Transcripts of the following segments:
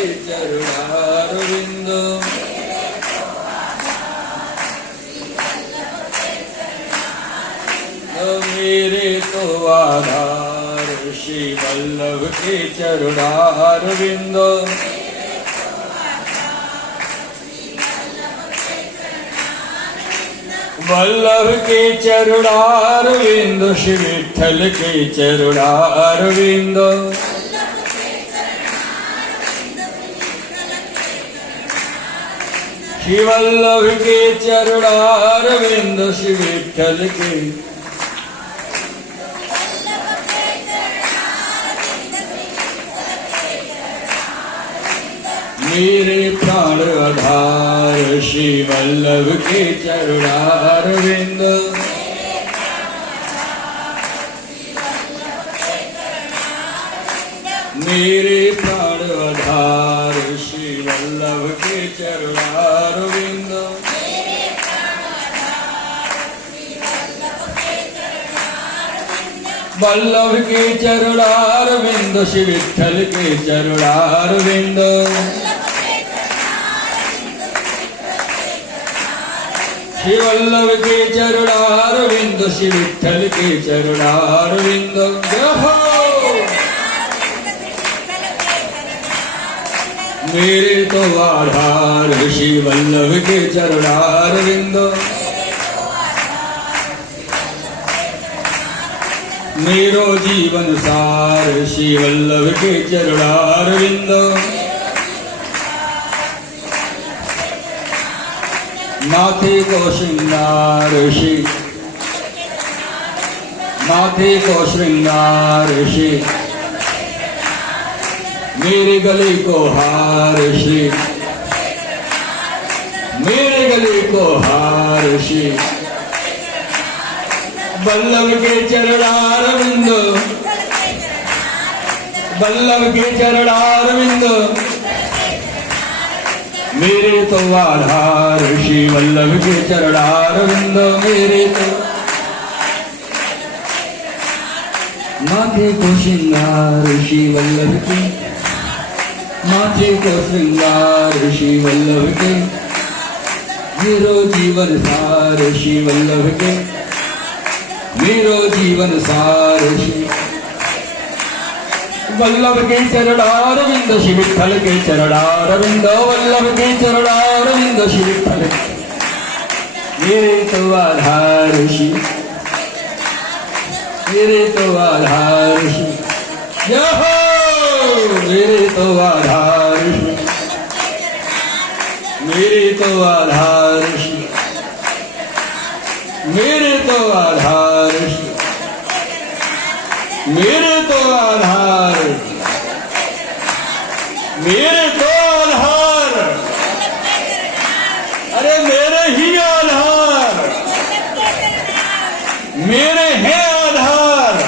के चरणारविंद मेरे तो आधार श्री वल्लभ के चरणारविंद वल्लभ के चरणारविंद श्री विठ्ठल के चरणारविंद श्री वल्लभ के चरणारविंद श्री विठ्ठल के मेरे प्राण आधार श्री वल्लभ के चरणारविंद मेरे प्राण आधार श्री वल्लभ के चरणारविंद वल्लभ के चरणारविंद श्री विठ्ठल के चरणारविंद श्री वल्लभ के चरणारविंद श्री विठ्ठल के चरणारविंद मेरे तो आधार श्री वल्लभ के चरणारविंद मेरो जीवन सार श्री वल्लभ के चरणारविंद माथे को श्रृंगार श्री माथे को श्रृंगार श्री मेरे गले को हार श्री मेरे गले को हार श्री वल्लभ के चरणारविंद वल्लभ के चरणारविंद मेरे तो आधार श्री वल्लभ के चरणारविंद मेरे तो माथे को श्रृंगार श्री वल्लभ के माथे को श्रृंगार श्री वल्लभ के मेरो जीवन सार श्री वल्लभ के मेरो जीवन सार श्री वल्लभ के चरणारविंद श्री विठ्ठल के चरणारविंद वल्लभ के चरणारविंद श्री विठ्ठल मेरे तो आधार श्री मेरे तो आधार श्री मेरे तो आधार श्री मेरे तो आधार श्री मेरे तो आधार मेरे तो आधार मेरे तो आधार अरे मेरे ही आधार मेरे हैं आधार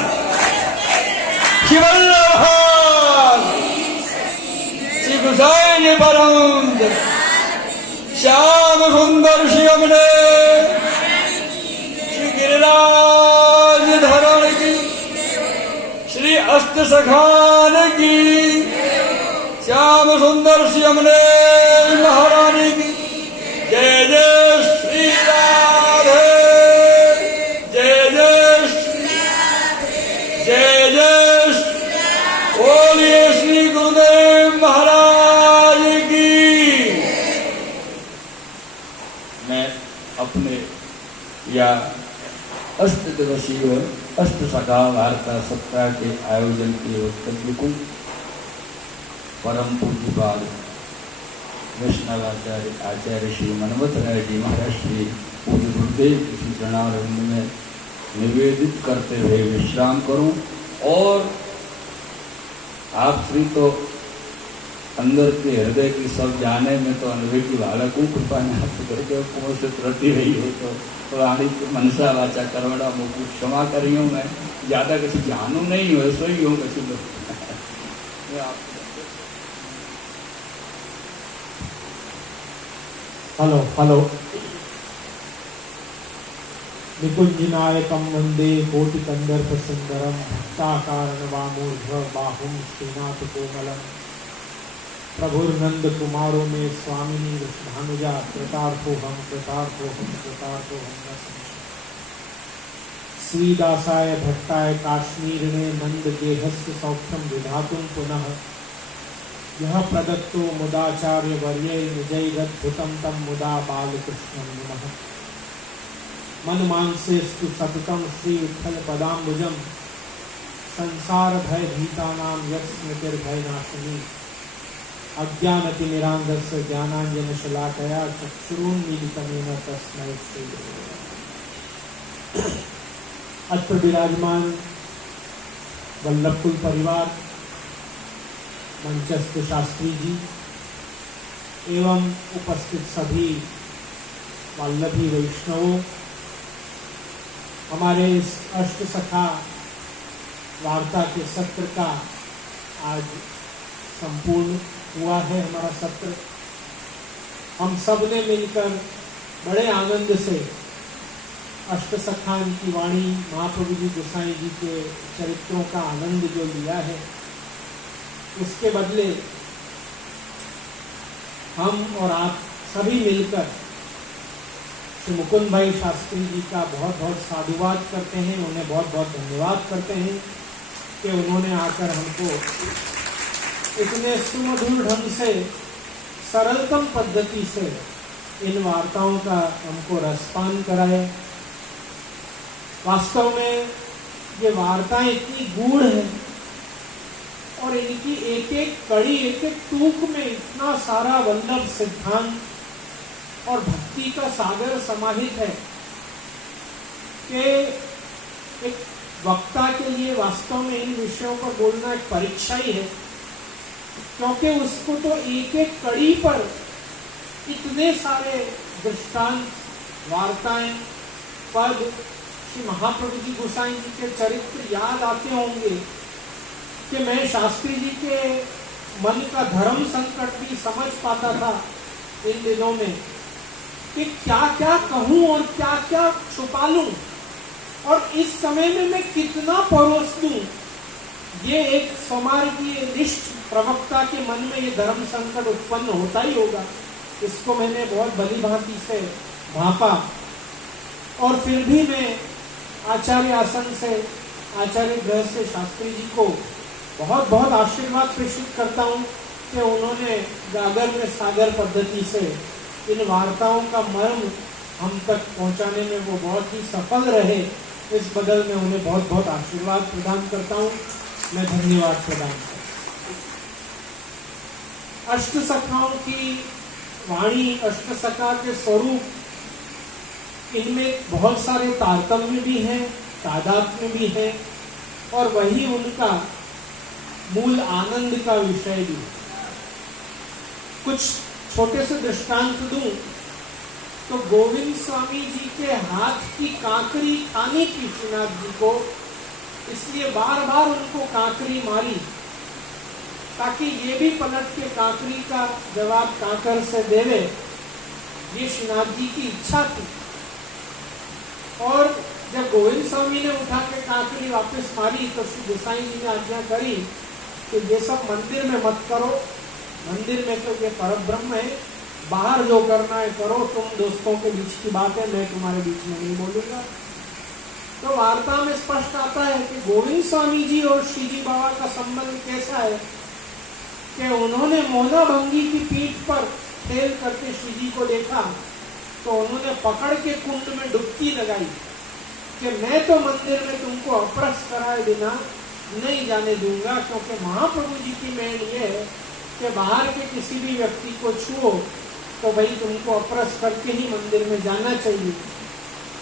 श्री वल्लभ श्री गुसाई परम श्याम सुंदर श्री अमने गिरिराज धरण की श्री अष्ट सखान की श्याम सुंदर श्री अमने महारानी की जय जय श्री राधे जय जय जय जय बोलिए श्री गुरुदेव महाराज की। मैं अपने या अष्ट दिवसीय अष्ट सखा वार्ता सप्ताह के आयोजन के वक्तव्य को परम पूज्यपाद वैष्णवाचार्य आचार्य श्री मनमथ राय जी महाराज श्री पूज्य गुरुदेव श्री चरणारविंद में निवेदित करते हुए विश्राम करूं। और आप श्री तो अंदर के हृदय की सब जाने में तो अनुभव की बालकों कृपा ने हाथ करके कुछ से तरती रही हो तो रानी मनसा वाचा करवड़ा मुझको क्षमा करी हूँ। मैं ज्यादा किसी जानू नहीं हो सो ही हूँ किसी लोग हेलो हेलो निकुंजनायकं वंदे कोटिकंदर्प सुंदरम भक्ताकारण वामूर्ध्व बाहुं श्रीनाथ कोमलम प्रभुर्नंद कुमारों में स्वामिनी भानुजा कृतार्थो हम कृतार्थो हम कृतार्थो हम न संशय। श्रीदासाय भट्टाय काश्मीर में नंद गेहस्य सौख्यम विधातुम पुनः यह प्रदत्तो मुदाचार्य वर्ये निजैरद्भुतं तं मुदा बालकृष्णं नमः। मन मानसेस्तु सततं श्री विठ्ठल पदाम्बुजं संसार भय भीतानां यत्स्मृतिर्भयनाशिनी अज्ञानतिमिरान्धस्य ज्ञानाञ्जनशलाकया चक्षुरुन्मीलितमेन तस्मै श्री गुरवे। अत्र विराजमान वल्लभकुल परिवार, मंचस्थ शास्त्री जी एवं उपस्थित सभी वल्लभी वैष्णवों, हमारे इस अष्ट सखा वार्ता के सत्र का आज संपूर्ण हुआ है। हमारा सत्र हम सब ने मिलकर बड़े आनंद से अष्ट सखान की वाणी महाप्रभु जी गोसाई जी के चरित्रों का आनंद जो लिया है, उसके बदले हम और आप सभी मिलकर श्री मुकुंद भाई शास्त्री जी का बहुत बहुत साधुवाद करते हैं, उन्हें बहुत बहुत धन्यवाद करते हैं कि उन्होंने आकर हमको इतने सुमधुर ढंग से सरलतम पद्धति से इन वार्ताओं का हमको रसपान कराया। वास्तव में ये वार्ताएं इतनी गूढ़ है और इनकी एक एक कड़ी, एक एक टूक में इतना सारा वल्लभ सिद्धांत और भक्ति का सागर समाहित है कि एक वक्ता के लिए वास्तव में इन विषयों पर बोलना एक परीक्षा ही है, क्योंकि उसको तो एक एक कड़ी पर इतने सारे दृष्टांत, वार्ताएं, पद श्री महाप्रभु जी गोसाई जी के चरित्र याद आते होंगे कि मैं शास्त्री जी के मन का धर्म संकट भी समझ पाता था इन दिनों में कि क्या क्या कहूं और क्या क्या छुपा लूं, और इस समय में मैं कितना परोस दूं। ये एक समार्गीय निष्ठ प्रवक्ता के मन में ये धर्म संकट उत्पन्न होता ही होगा। इसको मैंने बहुत भली भांति से भांपा, और फिर भी मैं आचार्य आसन से, आचार्य गृह से शास्त्री जी को बहुत बहुत आशीर्वाद प्रेषित करता हूँ कि उन्होंने गागर में सागर पद्धति से इन वार्ताओं का मर्म हम तक पहुँचाने में वो बहुत ही सफल रहे। इस बदल में उन्हें बहुत बहुत आशीर्वाद प्रदान करता हूँ, मैं धन्यवाद प्रदान करता हूँ। अष्ट सखाओं की वाणी, अष्ट सखा के स्वरूप, इनमें बहुत सारे तारतम्य भी हैं, तादात्म्य भी है, और वही उनका मूल आनंद का विषय भी। कुछ छोटे से दृष्टांत दूं तो गोविंद स्वामी जी के हाथ की काकरी खानी थी श्रीनाथ जी को, इसलिए बार बार उनको काकरी मारी ताकि ये भी पलट के काकरी का जवाब काकर से देवे। ये श्रीनाथ जी की इच्छा थी, और जब गोविंद स्वामी ने उठा के काकरी वापस मारी तो श्री गोसाई जी ने आज्ञा करी कि ये सब मंदिर में मत करो, मंदिर में तो ये परब्रह्म है, बाहर जो करना है करो, तुम दोस्तों के बीच की बात है, मैं तुम्हारे बीच में नहीं बोलूंगा। तो वार्ता में स्पष्ट आता है कि गोविंद स्वामी जी और श्री जी बाबा का संबंध कैसा है कि उन्होंने मोना भंगी की पीठ पर खेल करते श्री जी को देखा तो उन्होंने पकड़ के कुंड में डुबकी लगाई कि मैं तो मंदिर में तुमको अप्रस कराए बिना नहीं जाने दूंगा, क्योंकि महाप्रभु जी की मेन ये है कि बाहर के किसी भी व्यक्ति को छुओ तो भाई तुमको अप्रस करके ही मंदिर में जाना चाहिए।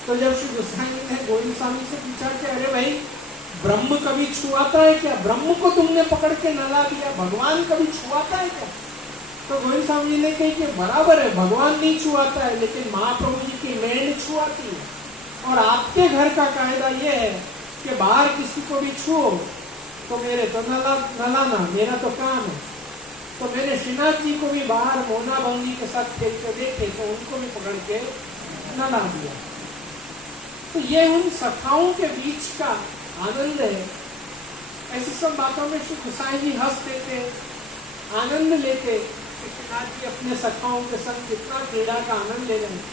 तो जब श्री गोसाई ने गोविंद स्वामी से पूछा कि अरे भाई, ब्रह्म कभी छुआता है क्या? ब्रह्म को तुमने पकड़ के नला दिया, भगवान कभी छुआता है क्या? तो गोविंद स्वामी ने कही कि बराबर है, भगवान नहीं छुआता है, लेकिन महाप्रभु जी की मेंढ छुआती है, और आपके घर का कायदा ये है कि बाहर किसी को भी छुओ तो मेरे तो नलाना मेरा तो काम है। तो मैंने श्रीनाथ जी को भी बाहर मोना भंगी के साथ खेल के देखे तो उनको भी पकड़ के नला दिया। तो ये उन सखाओं के बीच का आनंद है। ऐसी सब बातों में श्री गोसाई जी हंस देते आनंद लेते कि श्रीनाथ जी अपने सखाओं के संग कितना क्रीड़ा का आनंद ले रहे हैं।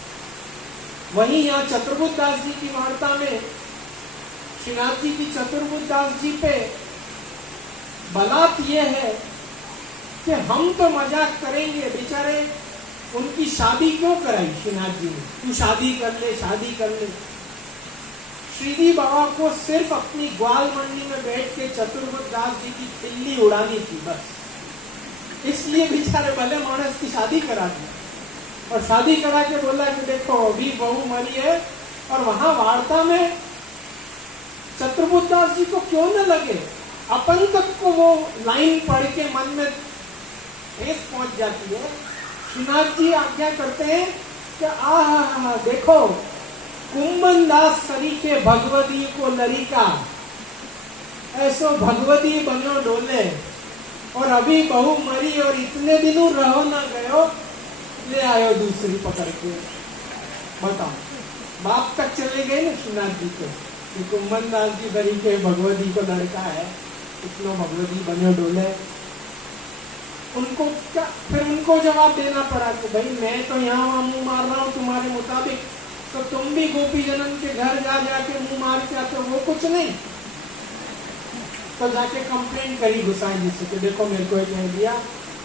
वहीं यहाँ चतुर्बुद्ध दास जी की वार्ता में श्रीनाथ जी की चतुर्बुद्ध दास जी पे बलात् ये है कि हम तो मजाक करेंगे, बेचारे उनकी शादी क्यों कराई श्रीनाथ जी ने, तू शादी कर ले, शादी कर ले। श्रीजी बाबा को सिर्फ अपनी ग्वाल मंडी में बैठ के चतुर्बुद्ध दास जी की खिल्ली उड़ानी थी बस, इसलिए बेचारे भले मानस की शादी करा दी और शादी करा के बोला कि देखो अभी बहू मरी है। और वहां वार्ता में चतुर्बुद्ध दास जी को क्यों न लगे, अपन तक को वो लाइन पढ़ के मन में ठेस पहुंच जाती है। श्रीनाथ जी आज्ञा करते हैं कि आहा देखो कुंभन दास सरीखे भगवती को लरिका, ऐसो भगवती बनो डोले, और अभी बहू मरी और इतने दिनों रहो ना गयो, ले आयो दूसरी पकड़ के। बताओ, बाप तक चले गए ना श्रीनाथ जी को कि कुंभन दास जी सरीखे भगवती को लड़का है, इतनो भगवती बनो डोले। उनको क्या, फिर उनको जवाब देना पड़ा कि भाई मैं तो यहाँ मुंह मार रहा हूँ तुम्हारे मुताबिक, तो तुम भी गोपी जनन के घर जा जाके मुंह मार के आते हो, वो कुछ नहीं। तो जाके कंप्लेंट करी गोसाई जी से कि देखो मेरे को कह दिया।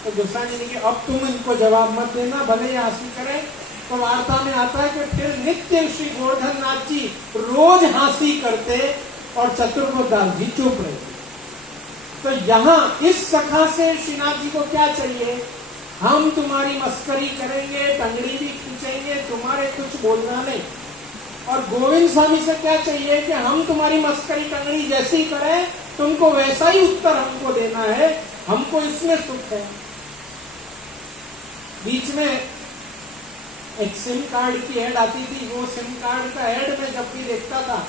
तो गोसाई जी ने कि अब तुम इनको जवाब मत देना, भले ही हंसी करें। तो वार्ता में आता है कि फिर नित्य श्री गोवर्धन नाथ जी रोज हंसी करते और चतुर्बुद्ध दास जी चुप रहे। तो यहाँ इस सखा से श्रीनाथ जी को क्या चाहिए, हम तुम्हारी मस्करी करेंगे, टंगड़ी भी खींचेंगे, तुम्हारे कुछ बोलना नहीं। और गोविंद स्वामी से क्या चाहिए कि हम तुम्हारी मस्करी टंगड़ी जैसी करें, तुमको वैसा ही उत्तर हमको देना है, हमको इसमें सुख है। बीच में एक सिम कार्ड की ऐड आती थी, वो सिम कार्ड का ऐड में जब भी देखता था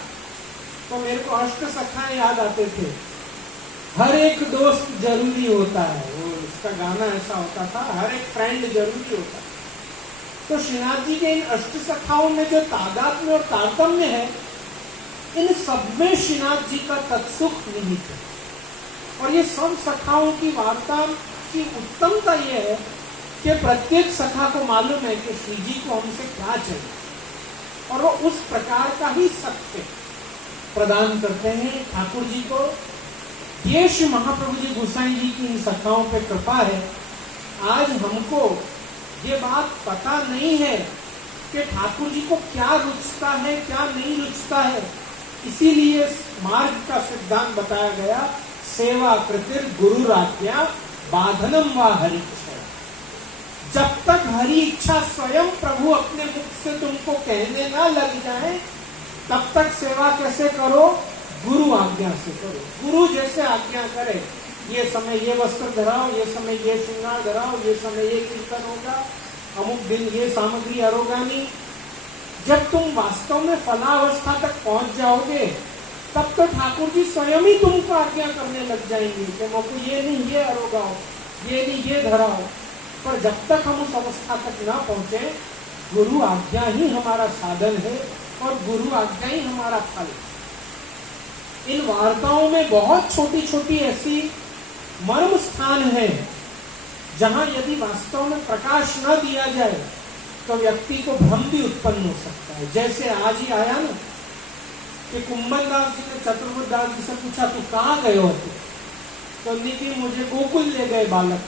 तो मेरे को अष्ट सखाएं याद आते थे। हर एक दोस्त जरूरी होता है, वो इसका गाना ऐसा होता था, हर एक फ्रेंड जरूरी होता है। तो श्रीनाथ जी के इन अष्ट सखाओं में जो तादात्म्य और तारतम्य है, इन सब में श्रीनाथ जी का तत्सुख निहित है। और ये सब सखाओं की वार्ता की उत्तमता यह है कि प्रत्येक सखा को मालूम है कि श्री जी को हमसे क्या चाहिए, और वो उस प्रकार का ही सत्य प्रदान करते हैं ठाकुर जी को। ये श्री महाप्रभु जी गोसाई जी की इन सखाओं पे कृपा है। आज हमको ये बात पता नहीं है कि ठाकुर जी को क्या रुचता है, क्या नहीं रुचता है। इसीलिए मार्ग का सिद्धांत बताया गया, सेवा कृतिर गुरु राज्ञा बाधनम व हरि इच्छा। जब तक हरि इच्छा स्वयं प्रभु अपने मुख से तुमको कहने ना लग जाए, तब तक सेवा कैसे करो, गुरु आज्ञा से करो। गुरु जैसे आज्ञा करे, ये समय ये वस्त्र धराओ, ये समय ये श्रृंगार धराओ, ये समय ये कीर्तन होगा, अमुक दिन ये सामग्री अरोगानी। जब तुम वास्तव में फलावस्था तक पहुंच जाओगे, तब तो ठाकुर जी स्वयं ही तुमको आज्ञा करने लग जाएंगे कि मुझको ये नहीं ये अरोगाओ, ये नहीं ये धराओ। पर जब तक हम उस अवस्था तक ना पहुंचे, गुरु आज्ञा ही हमारा साधन है और गुरु आज्ञा ही हमारा फल। इन वार्ताओं में बहुत छोटी छोटी ऐसी मर्म स्थान है जहां यदि वास्तव में प्रकाश न दिया जाए तो व्यक्ति को भ्रम भी उत्पन्न हो सकता है। जैसे आज ही आया ना कि कुंभन दास जी ने चतुर्बुद्ध दास जी से पूछा, तू कहाँ गए हो? तो निकी मुझे गोकुल ले गए बालक।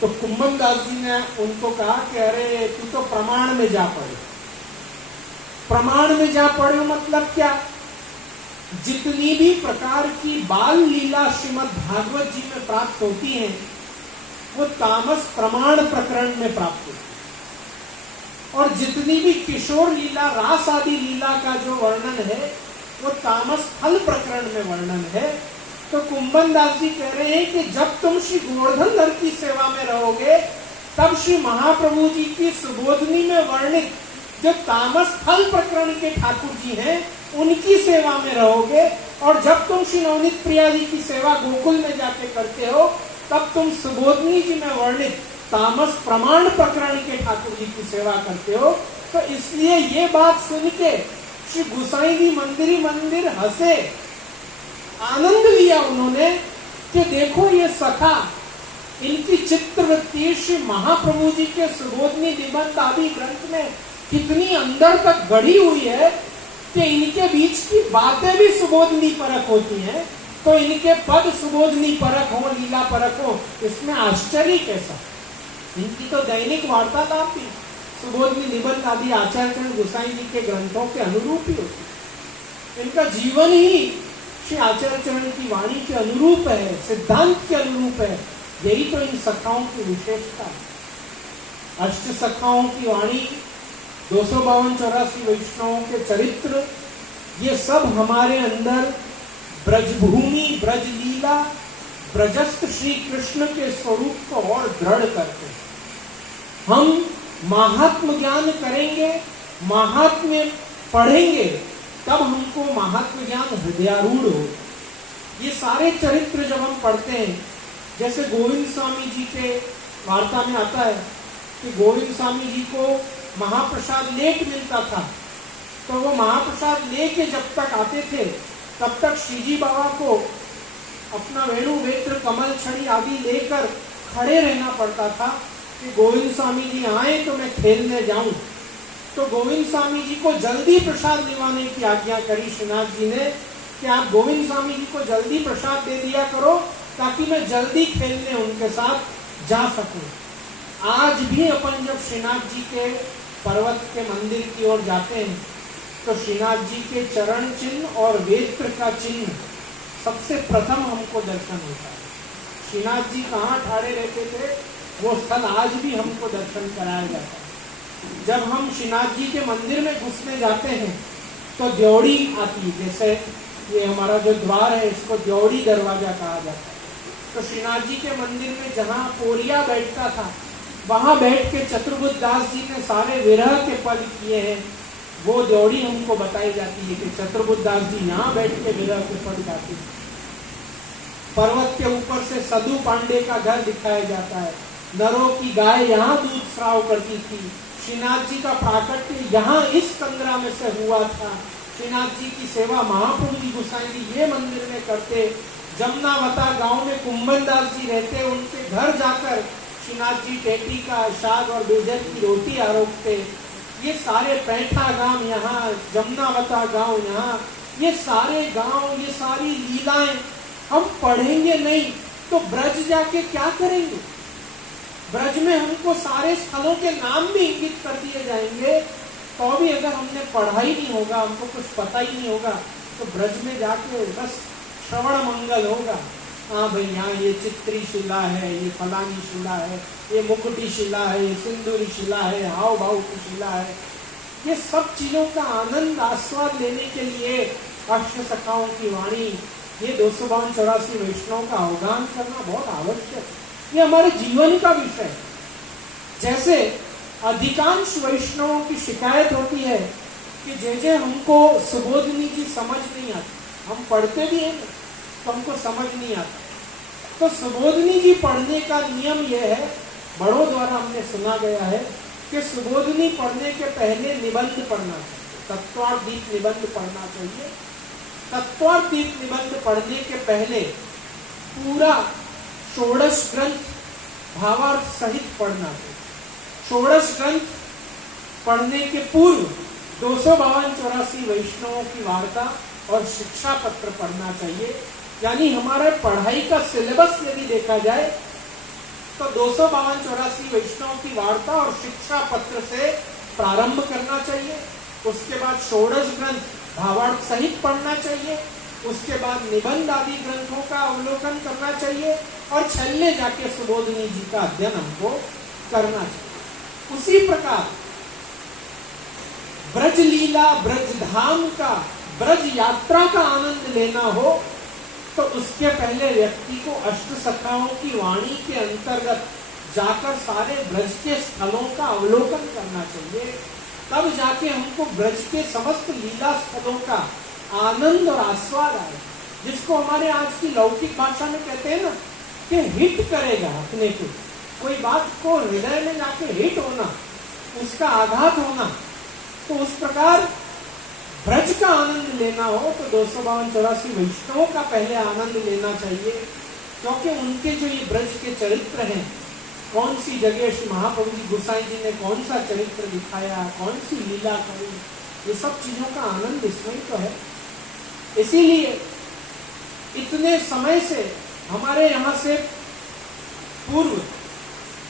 तो कुंभन दास जी ने उनको कहा कि अरे तू तो प्रमाण में जा पड़े। प्रमाण में जा पड़े मतलब क्या? जितनी भी प्रकार की बाल लीला श्रीमद् भागवत जी में प्राप्त होती हैं, वो तामस प्रमाण प्रकरण में प्राप्त होती है। और जितनी भी किशोर लीला, रास आदि लीला का जो वर्णन है, वो तामस फल प्रकरण में वर्णन है। तो कुंभन दास जी कह रहे हैं कि जब तुम श्री गोवर्धन धर की सेवा में रहोगे, तब श्री महाप्रभु जी की सुबोधनी में वर्णित जो तामस फल प्रकरण के ठाकुर जी हैं, उनकी सेवा में रहोगे। और जब तुम श्री नवनीत प्रिया जी की सेवा गोकुल में जाके करते हो, तब तुम सुबोधनी जी में वर्णित तामस प्रमाण प्रकरण के ठाकुर जी की सेवा करते हो। तो इसलिए ये बात सुन के श्री गोसाई जी मंदिर हंसे, आनंद लिया उन्होंने कि देखो ये सखा इनकी चित्रवृत्ति श्री महाप्रभु जी के सुबोधनी निबंध आदि ग्रंथ में कितनी अंदर तक गढ़ी हुई है कि इनके बीच की बातें भी सुबोधनी परक होती हैं, तो इनके पद सुबोधनी परक हो, लीला परक हो, इसमें आश्चर्य कैसा। इनकी तो दैनिक वार्तालाप भी सुबोधनी निबंध आदि आचार्य चरण गोसाई जी के ग्रंथों के अनुरूप ही होती है। इनका जीवन ही श्री आचार्य चरण की वाणी के अनुरूप है, सिद्धांत के अनुरूप है। यही तो इन सखाओं की विशेषता है। अष्ट सखाओं की वाणी, 252-84 वैष्णवों के चरित्र, ये सब हमारे अंदर ब्रजभूमि, ब्रज लीला, ब्रजस्थ श्री कृष्ण के स्वरूप को और दृढ़ करते हैं। हम महात्म ज्ञान करेंगे, महात्म्य पढ़ेंगे, तब हमको महात्म ज्ञान हृदयारूढ़ हो। ये सारे चरित्र जब हम पढ़ते हैं, जैसे गोविंद स्वामी जी के वार्ता में आता है कि गोविंद स्वामी जी को महाप्रसाद लेट मिलता था, तो वो महाप्रसाद लेके जब तक आते थे तब तक श्रीजी बाबा को अपना वेणु वेत्र कमल छड़ी आदि लेकर खड़े रहना पड़ता था कि गोविंद स्वामी जी आए तो मैं खेलने जाऊं। तो गोविंद स्वामी जी को जल्दी प्रसाद दिवाने की आज्ञा करी श्रीनाथ जी ने कि आप गोविंद स्वामी जी को जल्दी प्रसाद दे दिया करो ताकि मैं जल्दी खेलने उनके साथ जा सकूं। आज भी अपन जब श्रीनाथ जी के पर्वत के मंदिर की ओर जाते हैं तो श्रीनाथ जी के चरण चिन्ह और वेत्र का चिन्ह सबसे प्रथम हमको दर्शन होता है। श्रीनाथ जी कहाँ ठाड़े रहते थे, वो स्थल आज भी हमको दर्शन कराया जाता है। जब हम श्रीनाथ जी के मंदिर में घुसने जाते हैं तो द्योड़ी आती है, जैसे ये हमारा जो द्वार है इसको द्योड़ी दरवाजा कहा जाता है। तो श्रीनाथ जी के मंदिर में जहाँ पोरिया बैठता था, वहां बैठ के चतुर्बुद्ध दास जी ने सारे विरह के पद किए हैं, वो द्योड़ी हमको बताई जाती है कि चतुर्बुद्ध दास जी यहाँ बैठ के विरह के पद गाते हैं। पर्वत के ऊपर से सदु पांडे का घर दिखाया जाता है। नरों की गाय यहाँ दूध स्राव करती थी। श्रीनाथ जी का प्राकट्य यहाँ इस कंदरा में से हुआ था। श्रीनाथ जी की सेवा महाप्रभु जी गोसाई जी ये मंदिर में करते। जमनावता गांव में कुंभन दास जी रहते, उनके घर जाकर श्रीनाथ जी टेटी का शाग और बेजर की रोटी आरोपते। ये सारे पैठा गांव यहाँ, जमनावता गांव यहाँ, ये सारे गांव, ये सारी लीलाएं हम पढ़ेंगे नहीं तो ब्रज जाके क्या करेंगे। ब्रज में हमको सारे स्थलों के नाम भी इंगित कर दिए जाएंगे, तो भी अगर हमने पढ़ा ही नहीं होगा, हमको कुछ पता ही नहीं होगा, तो ब्रज में जाके बस श्रवण मंगल होगा। हाँ भाई, यहाँ ये चित्री शिला है, ये फलानी शिला है, ये मुकुटी शिला है, ये सिंदूरी शिला है, हाव भाव की शिला है। ये सब चीजों का आनंद आस्वाद लेने के लिए अष्ट सखाओं की वाणी, ये 252-84 वैष्णव का अवगान करना बहुत आवश्यक है। ये हमारे जीवन का विषय है। जैसे अधिकांश वैष्णवों की शिकायत होती है कि जैसे हमको सुबोधनी जी समझ नहीं आती, हम पढ़ते भी हैं तो हमको समझ नहीं आता। तो सुबोधनी जी पढ़ने का नियम यह है, बड़ों द्वारा हमने सुना गया है कि सुबोधनी पढ़ने के पहले निबंध पढ़ना चाहिए, तत्वार्थ निबंध पढ़ना चाहिए। तत्वार्थ निबंध पढ़ने के पहले पूरा षोडश ग्रंथ भावार्थ सहित पढ़ना चाहिए। षोडश ग्रंथ पढ़ने के पूर्व 252-84 वैष्णवों की वार्ता और शिक्षा पत्र पढ़ना चाहिए। यानी हमारे पढ़ाई का सिलेबस यदि देखा जाए तो 252-84 वैष्णवों की वार्ता और शिक्षा पत्र से प्रारंभ करना चाहिए। उसके बाद षोडश ग्रंथ भावार्थ सहित पढ़ना चाहिए। उसके बाद निबंध आदि ग्रंथों का अवलोकन करना चाहिए और छल्ले जाके सुबोधनी जी का अध्ययन हमको करना चाहिए। उसी प्रकार ब्रज लीला, ब्रज धाम का, ब्रज यात्रा का आनंद लेना हो तो उसके पहले व्यक्ति को अष्ट सखाओं की वाणी के अंतर्गत जाकर सारे ब्रज के स्थलों का अवलोकन करना चाहिए। तब जाके हमको ब्रज के समस्त लीला स्थलों का आनंद और आस्वाद आए, जिसको हमारे आज की लौकिक भाषा में कहते हैं ना कि हिट करेगा अपने को, कोई बात को हृदय में जाके हिट होना, उसका आघात होना। तो उस प्रकार ब्रज का आनंद लेना हो तो 252-84 वैष्णवों का पहले आनंद लेना चाहिए। क्योंकि उनके जो ये ब्रज के चरित्र हैं, कौन सी जगह श्री महाप्रभु जी गोसाई जी ने कौन सा चरित्र दिखाया, कौन सी लीला करी, ये सब चीजों का आनंद इसमें ही तो है। इसीलिए इतने समय से हमारे यहाँ से पूर्व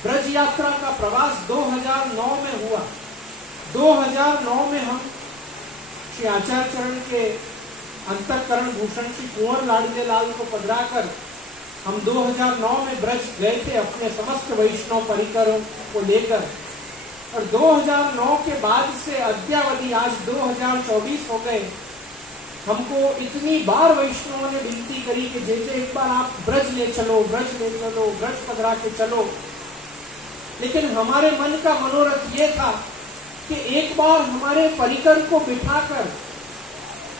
ब्रज यात्रा का प्रवास 2009 में हुआ। 2009 में हम श्री आचार्य चरण के अंतःकरण भूषण श्री कुंवर लाडले लाल को पधराकर हम 2009 में ब्रज गए थे अपने समस्त वैष्णव परिकरों को लेकर। और 2009 के बाद से अद्यावधि आज 2024 हो गए, हमको इतनी बार वैष्णवों ने विनती करी कि जैसे एक बार आप ब्रज ले चलो, ब्रज ले चलो, ब्रज पधरा के चलो। लेकिन हमारे मन का मनोरथ ये था कि एक बार हमारे परिकर को बिठाकर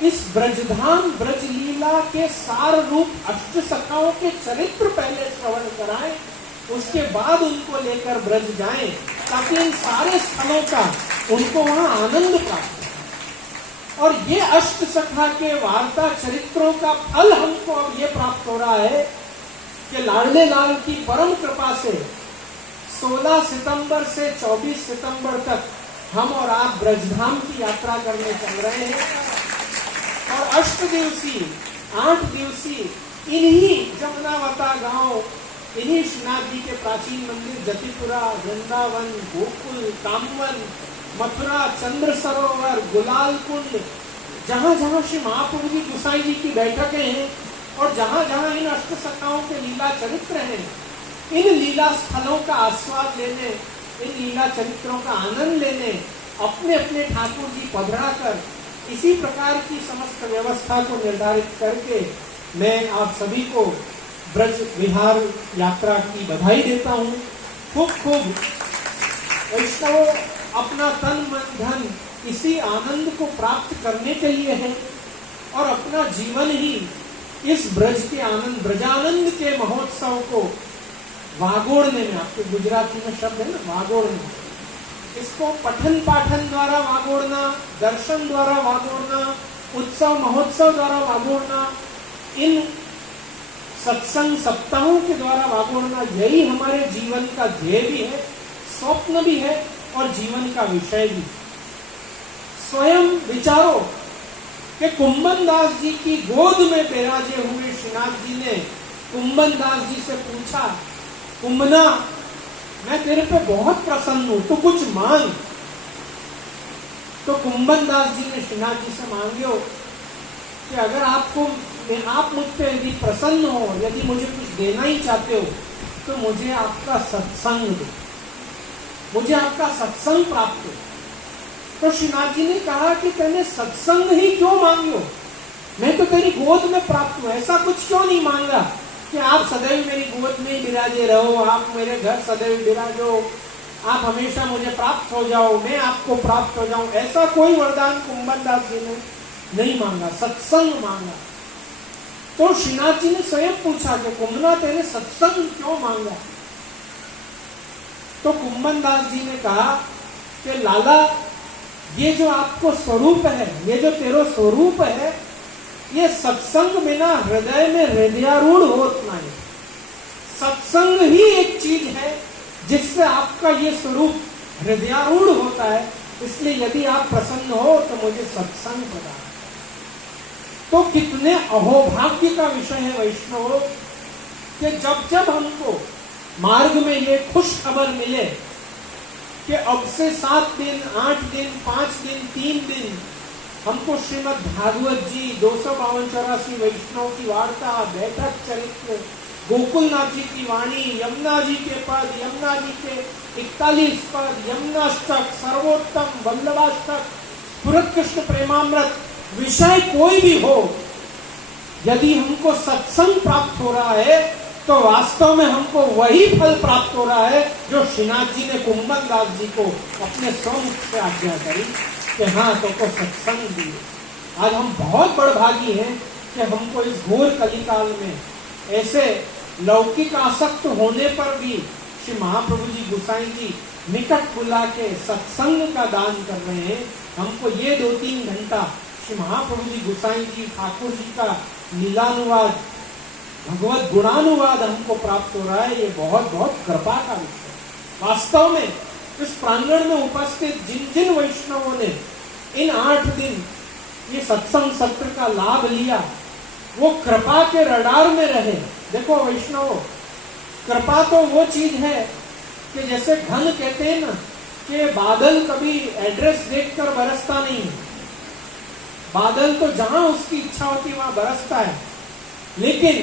इस ब्रजधाम ब्रज लीला के सार रूप अष्ट सखाओं के चरित्र पहले श्रवण कराएं, उसके बाद उनको लेकर ब्रज जाएं, ताकि इन सारे स्थलों का उनको वहां आनंद प्राप्त हो। और ये अष्ट सखा के वार्ता चरित्रों का फल हमको अब ये प्राप्त हो रहा है कि लाडले लाल की परम कृपा से 16 सितंबर से 24 सितंबर तक हम और आप ब्रजधाम की यात्रा करने चल रहे हैं। और 8 दिवसीय इन्हीं जमुनावता गांव, इन्हीं श्रीनाथ जी के प्राचीन मंदिर जतिपुरा, वृंदावन, गोकुल, कामवन, मथुरा, चंद्र सरोवर, गुलाल कुंड, जहां जहां श्री महाप्रभु जी गोसाई जी की बैठकें हैं और जहां जहां इन अष्ट सखाओं के लीला चरित्र हैं, इन लीला स्थलों का आस्वाद लेने, इन लीला चरित्रों का आनंद लेने अपने अपने ठाकुर जी पधरा कर इसी प्रकार की समस्त व्यवस्था को निर्धारित करके मैं आप सभी को ब्रज विहार यात्रा की बधाई देता हूँ। खूब खूब वैष्णव अपना तन मन धन इसी आनंद को प्राप्त करने के लिए है और अपना जीवन ही इस ब्रज के आनंद, ब्रजानंद के महोत्सव को वागोड़ने में, आपके गुजराती में शब्द है ना वागोड़ना, इसको पठन पाठन द्वारा वागोड़ना, दर्शन द्वारा वागोड़ना, उत्सव महोत्सव द्वारा वागोड़ना, इन सत्संग सप्ताहों के द्वारा वागोड़ना, यही हमारे जीवन का ध्येय भी है, स्वप्न भी है और जीवन का विषय भी। स्वयं विचारो कि कुंभन दास जी की गोद में विराजे हुए श्रीनाथ जी ने कुंभन दास जी से पूछा, कुंभना मैं तेरे पे बहुत प्रसन्न हूं, तू कुछ मांग। तो कुंभन दास जी ने श्रीनाथ जी से मांगियो कि अगर आप मुझ पे यदि प्रसन्न हो, यदि मुझे कुछ देना ही चाहते हो तो मुझे आपका सत्संग दो, मुझे आपका सत्संग प्राप्त हो। तो श्रीनाथ जी ने कहा कि तेने सत्संग ही क्यों मांगियो, मैं तो तेरी गोद में प्राप्त हूं, ऐसा कुछ क्यों नहीं मांगा कि आप सदैव मेरी गोद में विराजे रहो, आप मेरे घर सदैव विराजो, आप हमेशा मुझे प्राप्त हो जाओ, मैं आपको प्राप्त हो जाऊं। ऐसा कोई वरदान कुंभन दास जी ने नहीं मांगा, सत्संग मांगा। तो श्रीनाथ जी ने स्वयं पूछा कि कुंभना तेने सत्संग क्यों मांगा। तो कुंभन दास जी ने कहा कि लाला ये जो आपको स्वरूप है, ये जो तेरो स्वरूप है, ये सत्संग बिना हृदय में हृदयारूढ़ होता है। सत्संग ही एक चीज है जिससे आपका ये स्वरूप हृदयारूढ़ होता है, इसलिए यदि आप प्रसन्न हो तो मुझे सत्संग प्रदान। तो कितने अहोभाग्य का विषय है वैष्णव कि जब जब हमको मार्ग में ये खुश खबर मिले कि अब से 7 दिन, 8 दिन, 5 दिन, 3 दिन हमको श्रीमद् भागवत जी 252-84 वैष्णव की वार्ता, बैठक चरित्र, गोकुलनाथ जी की वाणी, यमुना जी के पद, यमुना जी के 41 पद, यमुनाष्टक, सर्वोत्तम, वल्लभाष्टक, स्फुरत कृष्ण प्रेमामृत, विषय कोई भी हो, यदि हमको सत्संग प्राप्त हो रहा है तो वास्तव में हमको वही फल प्राप्त हो रहा है जो श्रीनाथ जी ने कुंभन दास जी को अपने स्वमुख से आज्ञा करी कि हाँ तो सत्संग दिए। आज हम बहुत बड़भागी हैं कि हमको इस घोर कलिकाल में ऐसे लौकिक आसक्त होने पर भी श्री महाप्रभु जी गोसाई जी निकट बुला के सत्संग का दान कर रहे हैं। हमको ये 2-3 घंटा श्री महाप्रभु जी गोसाई जी ठाकुर जी का लीलानुवाद भगवत गुणानुवाद हमको प्राप्त हो रहा है, ये बहुत बहुत कृपा का विषय। वास्तव में इस प्रांगण में उपस्थित जिन जिन वैष्णवों ने इन 8 दिन ये सत्संग सत्र का लाभ लिया, वो कृपा के रडार में रहे। देखो वैष्णव, कृपा तो वो चीज है कि जैसे घन कहते हैं ना कि बादल कभी एड्रेस देखकर बरसता नहीं है, बादल तो जहां उसकी इच्छा होती है वहां बरसता है, लेकिन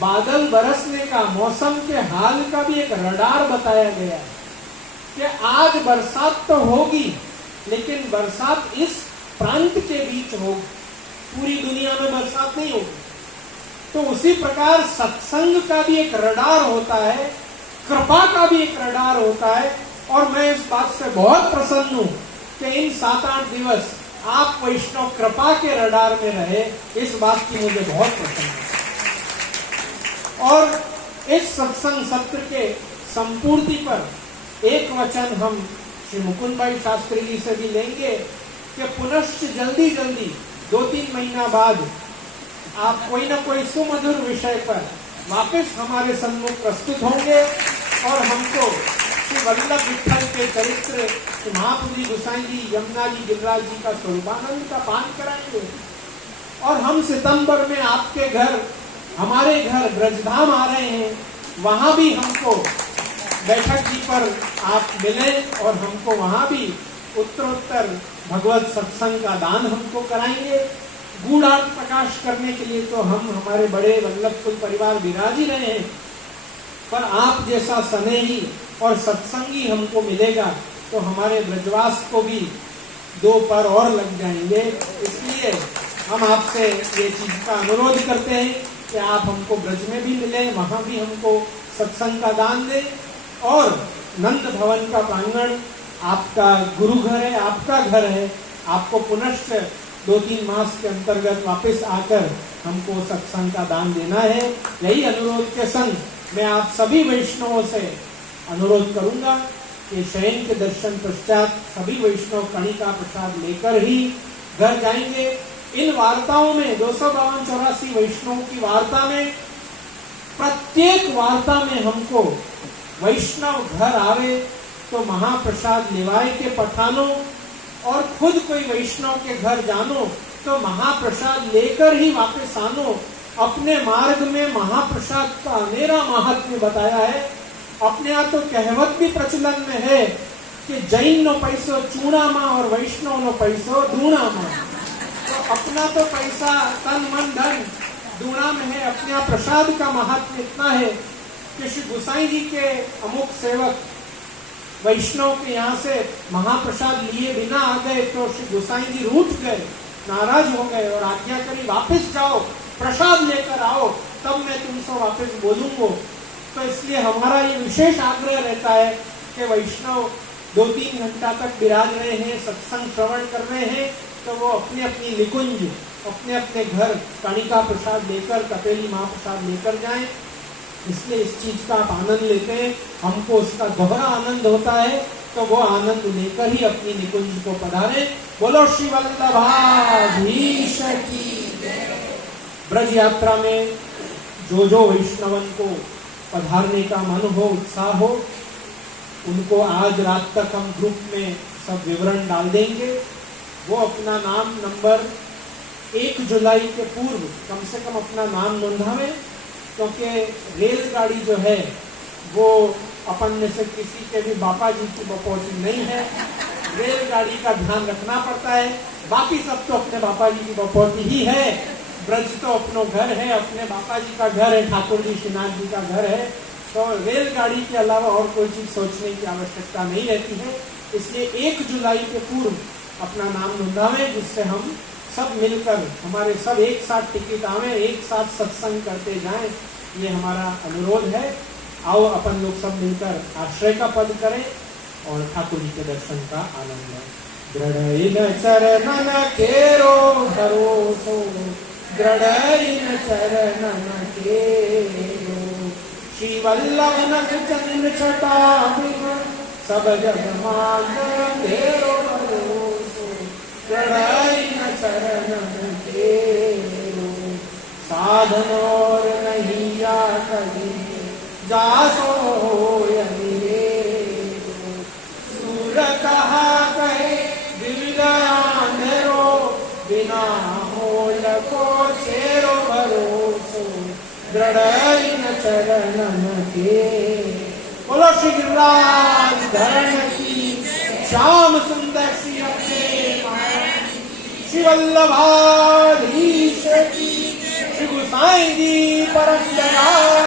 बादल बरसने का, मौसम के हाल का भी एक रडार बताया गया है कि आज बरसात तो होगी, लेकिन बरसात इस प्रांत के बीच होगी, पूरी दुनिया में बरसात नहीं होगी। तो उसी प्रकार सत्संग का भी एक रडार होता है, कृपा का भी एक रडार होता है। और मैं इस बात से बहुत प्रसन्न हूं कि इन 7-8 दिवस आप वैष्णव कृपा के रडार में रहे, इस बात की मुझे बहुत प्रसन्नता है। और इस सत्संग सत्र के संपूर्ति पर एक वचन हम श्री मुकुंद भाई शास्त्री जी से भी लेंगे कि पुनश्च जल्दी जल्दी 2-3 महीना बाद आप कोई ना कोई सुमधुर विषय पर वापस हमारे सम्मुख प्रस्तुत होंगे और हमको श्री वल्लभ विठल के चरित्र, श्री महाप्रभु जी, गोसाई जी, यमुना जी, गिरिराज जी का स्वरूपानंद का पान कराएंगे। और हम सितंबर में आपके घर, हमारे घर ब्रजधाम आ रहे हैं, वहां भी हमको बैठक जी पर आप मिलें और हमको वहां भी उत्तरोत्तर भगवत सत्संग का दान हमको कराएंगे। गूढ़ार्थ प्रकाश करने के लिए तो हम हमारे बड़े वल्लभ कुल परिवार विराज ही रहे हैं, पर आप जैसा स्नेही और सत्संगी हमको मिलेगा तो हमारे ब्रजवास को भी 2 पर और लग जाएंगे। इसलिए हम आपसे ये चीज का अनुरोध करते हैं कि आप हमको ब्रज में भी मिले, वहां भी हमको सत्संग का दान दें। और नंद भवन का प्रांगण आपका गुरु घर है, आपका घर है, आपको पुनश्च 2-3 मास के अंतर्गत वापस आकर हमको सत्संग का दान देना है। यही अनुरोध के संग मैं आप सभी वैष्णवों से अनुरोध करूंगा कि शयन के दर्शन पश्चात सभी वैष्णव कणिका प्रसाद लेकर ही घर जाएंगे। इन वार्ताओं में 252-84 वैष्णवों की वार्ता में, प्रत्येक वार्ता में हमको वैष्णव घर आवे तो महाप्रसाद निवाय के पठानो, और खुद कोई वैष्णव के घर जानो तो महाप्रसाद लेकर ही वापस आनो। अपने मार्ग में महाप्रसाद का अनेरा महात्म्य बताया है। अपने यहाँ तो कहवत भी प्रचलन में है कि जैन नो पैसो चूड़ा माँ और वैष्णव नो पैसो दूना माँ। तो अपना तो पैसा तन मन धन दूना में है, अपने यहाँ प्रसाद का महात्म्य इतना है कि श्री गोसाई जी के अमुक सेवक वैष्णव के यहाँ से महाप्रसाद लिए बिना आ गए तो श्री गोसाई जी रूठ गए, नाराज हो गए और आज्ञा करी वापस जाओ, प्रसाद लेकर आओ, तब मैं तुमसे वापस बोलूंगा। तो इसलिए हमारा ये विशेष आग्रह रहता है कि वैष्णव 2-3 घंटा तक विराज रहे हैं, सत्संग श्रवण कर रहे हैं, तो वो अपने अपनी निकुंज, अपने अपने घर कणिका प्रसाद लेकर, तपेली महाप्रसाद लेकर जाएं। इसलिए इस चीज का आप आनंद लेते हैं, हमको उसका दोहरा आनंद होता है, तो वो आनंद लेकर ही अपनी निकुंज को पधारें। बोलो श्री वल्लभाधीश की जय। ब्रज यात्रा में जो वैष्णवन को पधारने का मन हो, उत्साह हो, उनको आज रात तक हम ग्रुप में सब विवरण डाल देंगे। वो अपना नाम नंबर 1 जुलाई के पूर्व कम से कम अपना नाम नोंधावे, क्योंकि रेलगाड़ी जो है वो अपन में से किसी के भी बापा जी की बपौती नहीं है। रेलगाड़ी का ध्यान रखना पड़ता है, बाकी सब तो अपने बापा जी की बपौती ही है। ब्रज तो अपनो घर है, अपने बापा जी का घर है, ठाकुर जी श्रीनाथ जी का घर है, तो रेलगाड़ी के अलावा और कोई चीज सोचने की आवश्यकता नहीं रहती है। इसलिए 1 जुलाई के पूर्व अपना नाम नोंधावे, जिससे हम सब मिलकर, हमारे सब एक साथ टिकट आवे, एक साथ सत्संग करते जाएं, ये हमारा अनुरोध है। आओ अपन लोग सब मिलकर आश्रय का पद करें और ठाकुर जी के दर्शन का आनंद लें। दृढ़ चरणन केरो भरोसो, दृढ़ चरणन केरो, श्री वल्लभ नख चंद्र छटा सब जग मान तेरो भरोसो, चरणन केरो, साधन और नहीं को चेरो भरोसो दृढ़ इन चरणन के। बोलो श्री गिरिराज धरण की, श्याम सुंदर श्री अपने श्री वल्लभाधीश की, श्री गुसाई जी परम दयाल।